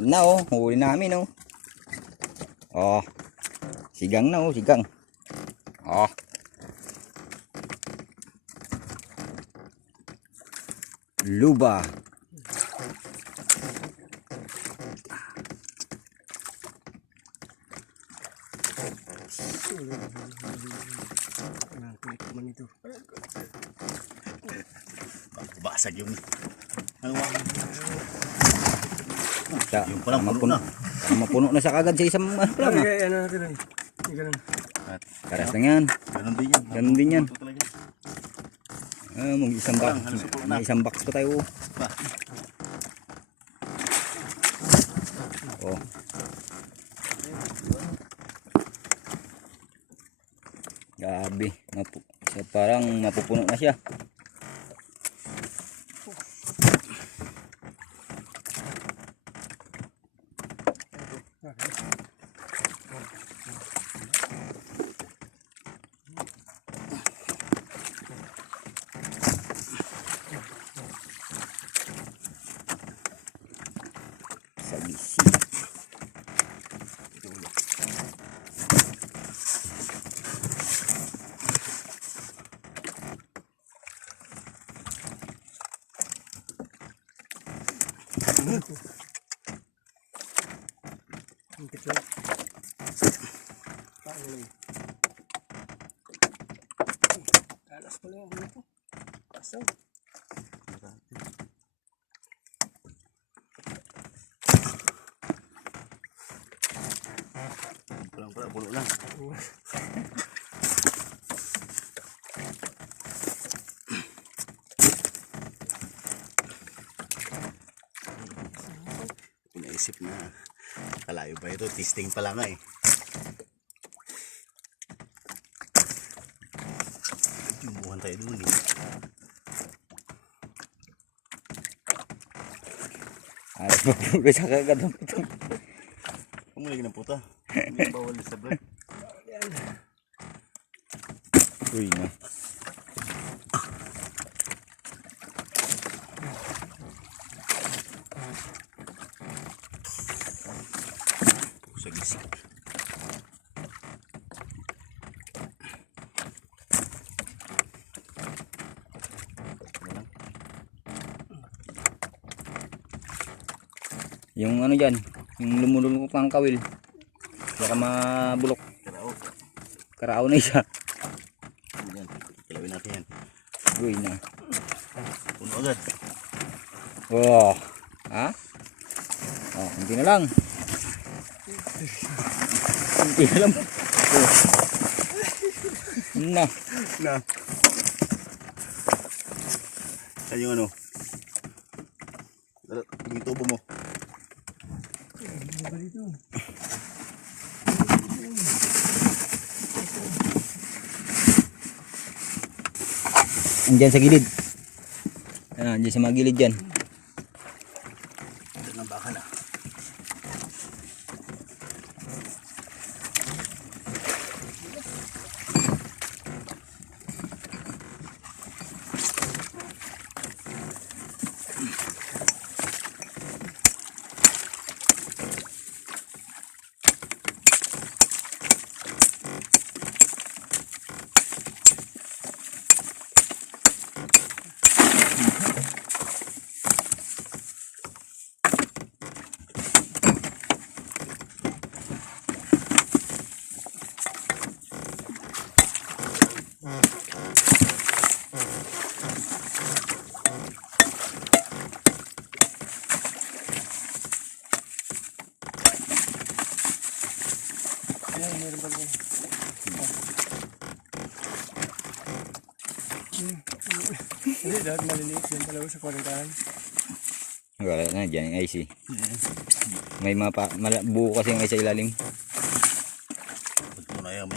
Na oh, huli namin oh. Oh. Sigang na oh, sigang. Oh. Luba. Basag yung ano Yung palang mapuno na. Mapuno na siya kagad sa isang ano lang. Ano natin ay. Ganun. Karas lang yan. Ganun din yan. Ganun din yan. Mag isang box. May isang box pa tayo. Oh. Gabi. Parang mapupuno na siya. Sabisi. Alas ko lang dito. Pasok. Puno lang. Pinaisip na kalayo ba ito? Testing pa lang nga eh. Jumbuhan tayo dun eh. Alas mapulo siya kagad. Kung lagi ng puta. Hindi bawal sa vlog. Uy na. Sa gising. Yung ano dyan, yung lumululong pang kawil. Baka mabulok. Karao. Karao na isa. Yan. Kilawin natin yan. Uy na. Puno agad. Oh. Ha? Oh, hindi na lang. Hindi na lang. Oh. Na. Na. Saan yung ano? Yung tubo mo. Andyan sa gilid. Andyan sa mga gilid dyan. Ito ng baka na. Hindi, dapat maliliit yung dalawa sa kwarantahan. Wala na dyan yung IC. May buo kasi yung IC sa ilalim. Puno yan.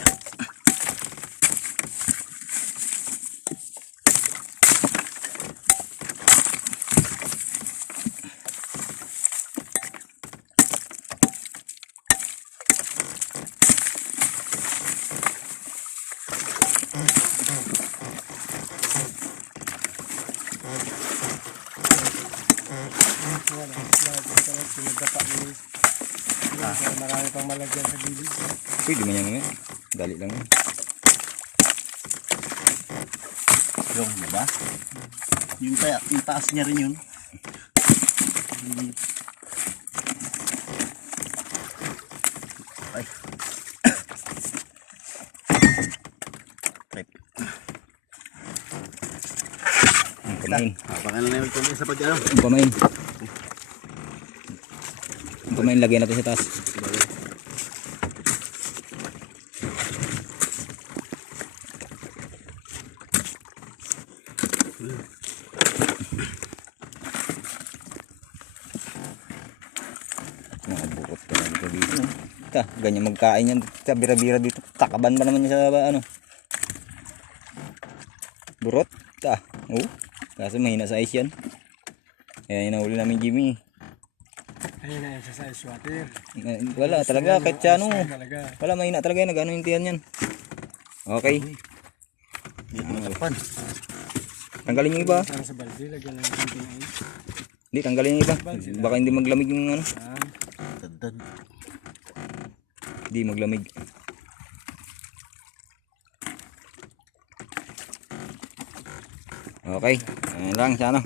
Sinagdapa ni marami pang malagyan sa gilid. Pwede man yan ngayon. Dali lang yun. Yung, diba? Yung taas niya rin yun. Ay. Trip. Ang pamain. Pangalan na yung kumain sa pag-ano. Ang pamain. Ang pamain lagyan natin sa taas. Nakabukot ka na dito dito. Ganyan magkain yan. Bira-bira dito. Takaban ba naman niya sa ano? Burot. Oo. Kaso mahina sa ice yan. Kaya hinahuli namin Jimmy. Ayun na yan sa ice water. Wala talaga. Kahit siya ano. Talaga. Wala mahina talaga yan. Nag-ano yung tiyan yan. Okay. Dito natakpan. Tanggalin yung iba. Sana sa balde, lagyan lang yung tingin. Hindi, tanggalin yung iba. Baka hindi maglamig yung ano. Tadad. Hindi maglamig. Okay. Ayan lang siya ano.